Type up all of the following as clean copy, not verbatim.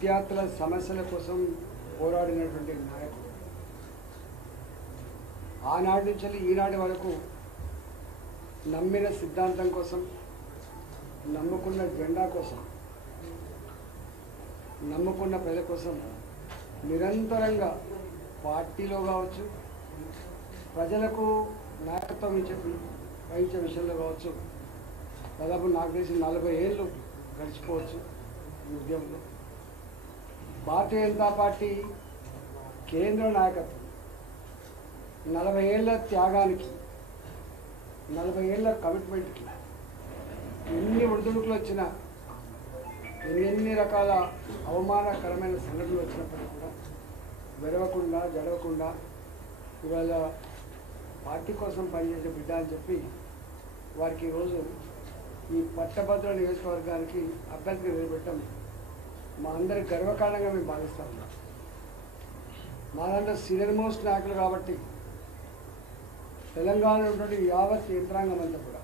విద్యార్థుల సమస్యల కోసం పోరాడినటువంటి నాయకుడు. ఆనాటి నుంచి ఈనాటి వరకు నమ్మిన సిద్ధాంతం కోసం, నమ్ముకున్న జెండా కోసం, నమ్ముకున్న ప్రజల కోసం నిరంతరంగా పార్టీలో కావచ్చు, ప్రజలకు నాయకత్వం వహించే విషయంలో కావచ్చు, దాదాపు నాకు తెలిసి 40 ఏళ్ళు గడిచిపోవచ్చు ఈ ఉద్యమంలో. భారతీయ జనతా పార్టీ కేంద్ర నాయకత్వం 40 ఏళ్ల త్యాగానికి, 40 ఏళ్ల కమిట్మెంట్కి ఎన్ని ఒడిదుడుకులు వచ్చినా, ఎన్ని రకాల అవమానకరమైన సంఘటనలు వచ్చినప్పటికీ కూడా వెరవకుండా, జడవకుండా ఇవాళ పార్టీ కోసం పనిచేసే బిడ్డ అని చెప్పి వారికి ఈరోజు ఈ పట్టభద్రుల నియోజకవర్గానికి అభ్యర్థిగా నిలబెట్టడం మా అందరి గర్వకారణంగా మేము భావిస్తూ ఉన్నాం. మా దాంట్లో సీనియర్ మోస్ట్ నాయకులు కాబట్టి తెలంగాణలో ఉన్నటువంటి యావత్ యంత్రాంగం అంతా కూడా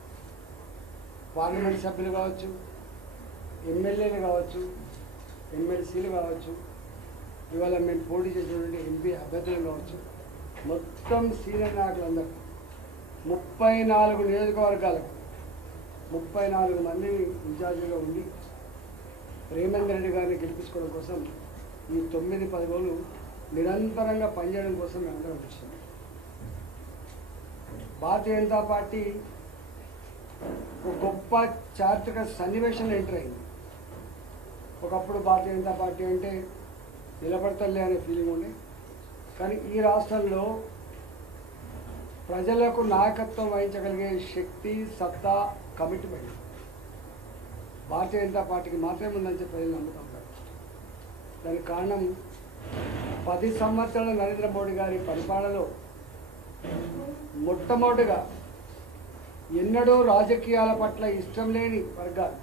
పార్లమెంట్ సభ్యులు కావచ్చు, ఎమ్మెల్యేలు కావచ్చు, ఎమ్మెల్సీలు కావచ్చు, ఇవాళ మేము పోటీ చేసినటువంటి ఎంపీ అభ్యర్థులు కావచ్చు, మొత్తం సీనియర్ నాయకులందరూ 34 నియోజకవర్గాలకు 34 మంది ఇన్ఛార్జిగా ఉండి రేవంత్ రెడ్డి గారిని గెలిపించుకోవడం కోసం ఈ 9-10 రోజులు నిరంతరంగా పనిచేయడం కోసం మేము అందరం వచ్చాము. భారతీయ జనతా పార్టీ ఒక గొప్ప చారిత్రక సన్నివేశంలో ఎంటర్ అయింది. ఒకప్పుడు భారతీయ జనతా పార్టీ అంటే నిలబడతలే అనే ఫీలింగ్ ఉండే, కానీ ఈ రాష్ట్రంలో ప్రజలకు నాయకత్వం వహించగలిగే శక్తి, సత్తా, కమిట్మెంట్ భారతీయ జనతా పార్టీకి మాత్రమే ఉందని చెప్పి ప్రజలు నమ్ముతూ ఉంటారు. దానికి కారణం 10 సంవత్సరాల నరేంద్ర మోడీ గారి పరిపాలనలో మొట్టమొదటిగా ఎన్నడూ రాజకీయాల పట్ల ఇష్టం లేని వర్గాలు,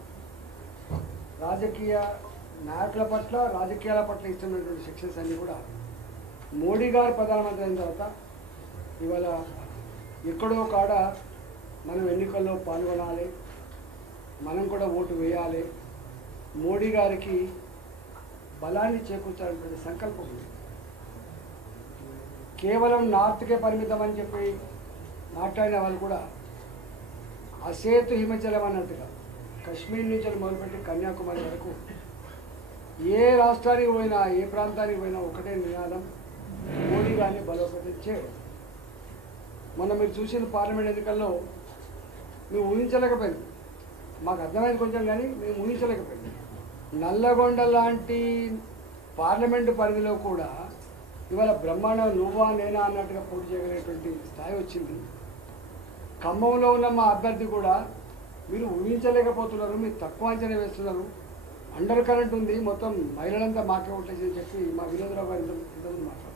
రాజకీయ నాయకుల పట్ల, రాజకీయాల పట్ల ఇష్టం లేనటువంటి సెక్షన్స్ అన్నీ కూడా మోడీ గారు ప్రధానమంత్రి అయిన తర్వాత ఇవాళ ఎక్కడో కాడ మనం ఎన్నికల్లో పాల్గొనాలి, మనం కూడా ఓటు వేయాలి, మోడీ గారికి బలాన్ని చేకూర్చాలనేటువంటి సంకల్పం ఉంది. కేవలం నార్త్కే పరిమితం అని చెప్పి మాట్లాడిన వాళ్ళు కూడా అసేతు హిమచలం అన్నట్టుగా కశ్మీర్ నుంచి మొదలుపెట్టి కన్యాకుమారి వరకు ఏ రాష్ట్రానికి పోయినా, ఏ ప్రాంతానికి పోయినా ఒకటే నినాదం, మోడీ గారిని బలోపేతం చేయడం. మొన్న మీరు చూసిన పార్లమెంట్ ఎన్నికల్లో మేము ఊహించలేకపోయింది, మాకు అర్థమైంది కొంచెం, కానీ మేము ఊహించలేకపోయింది. నల్లగొండ లాంటి పార్లమెంటు పరిధిలో కూడా ఇవాళ బ్రహ్మాండం నువ్వా నేనా అన్నట్టుగా పోటీ చేయగలిగేటువంటి స్థాయి వచ్చింది. ఖమ్మంలో ఉన్న మా అభ్యర్థి కూడా మీరు ఊహించలేకపోతున్నారు, మీరు తక్కువ అంచనా వేస్తున్నారు, అండర్ కరెంట్ ఉంది, మొత్తం మహిళలంతా మాకే ఓట్లేసి చెప్పి మా వినోదరావు గారు ఇంతకుముందు మాట్లాడారు.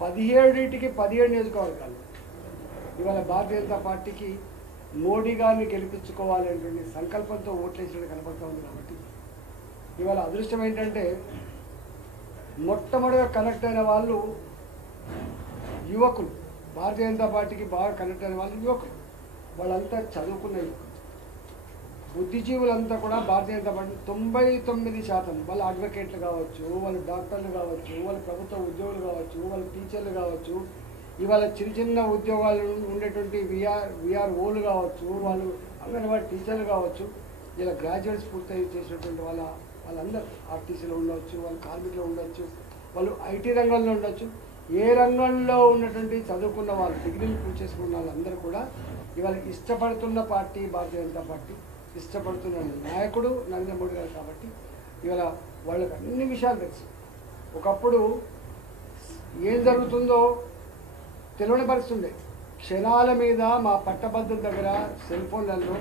17 నియోజకవర్గాలు ఇవాళ భారతీయ జనతా పార్టీకి మోడీ గారిని గెలిపించుకోవాలనేటువంటి సంకల్పంతో ఓట్లేసినట్టు కనపడుతూ ఉంది. కాబట్టి ఇవాళ అదృష్టం ఏంటంటే మొట్టమొదటిగా కనెక్ట్ అయిన వాళ్ళు యువకులు, భారతీయ జనతా పార్టీకి బాగా కనెక్ట్ అయిన వాళ్ళు యువకులు, వాళ్ళంతా చదువుకున్న యువకులు, బుద్ధిజీవులంతా కూడా భారతీయ జనతా పార్టీ 99% వాళ్ళు అడ్వకేట్లు కావచ్చు, వాళ్ళు డాక్టర్లు కావచ్చు, వాళ్ళు ప్రభుత్వ ఉద్యోగులు కావచ్చు, వాళ్ళు టీచర్లు కావచ్చు, ఇవాళ చిన్న ఉద్యోగాలు ఉండేటువంటి విఆర్ఓలు కావచ్చు, వాళ్ళు అంగన్వాడీ టీచర్లు కావచ్చు, ఇలా గ్రాడ్యుయేట్స్ పూర్తి చేసినటువంటి వాళ్ళందరూ ఆర్టీసీలో ఉండవచ్చు, వాళ్ళు కార్మికులు ఉండొచ్చు, వాళ్ళు ఐటీ రంగంలో ఉండొచ్చు, ఏ రంగంలో ఉన్నటువంటి చదువుకున్న వాళ్ళు, డిగ్రీలు పూర్తి చేసుకున్న వాళ్ళందరూ కూడా ఇవాళ ఇష్టపడుతున్న పార్టీ భారతీయ జనతా పార్టీ, ఇష్టపడుతున్న నాయకుడు నరేంద్ర మోడీ గారు. కాబట్టి ఇవాళ వాళ్ళకి అన్ని విషయాలు తెలుసు. ఒకప్పుడు ఏం జరుగుతుందో తెలియని పరిస్థితి ఉండే, క్షణాల మీద మా పట్టభద్రుల దగ్గర సెల్ ఫోన్లలో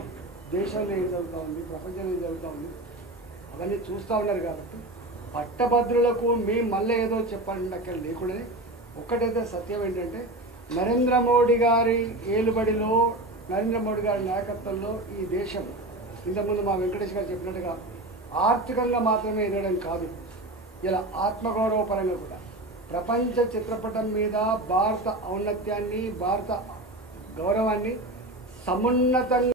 దేశంలో ఏం జరుగుతూ ఉంది, ప్రపంచంలో ఏం జరుగుతూ ఉంది అవన్నీ చూస్తూ ఉన్నారు. కాబట్టి పట్టభద్రులకు మేము మళ్ళీ ఏదో చెప్పాలంటే అక్కడ లేకుండానే ఒక్కటైతే సత్యం ఏంటంటే నరేంద్ర మోడీ గారి ఏలుబడిలో, నరేంద్ర మోడీ గారి నాయకత్వంలో ఈ దేశం ఇంతకుముందు మా వెంకటేష్ గారు చెప్పినట్టుగా ఆర్థికంగా మాత్రమే ఎదగడం కాదు, ఇలా ఆత్మగౌరవ పరంగా కూడా ప్రపంచ చిత్రపటం మీద భారత ఔన్నత్యాన్ని, భారత గౌరవాన్ని సమున్నతంగా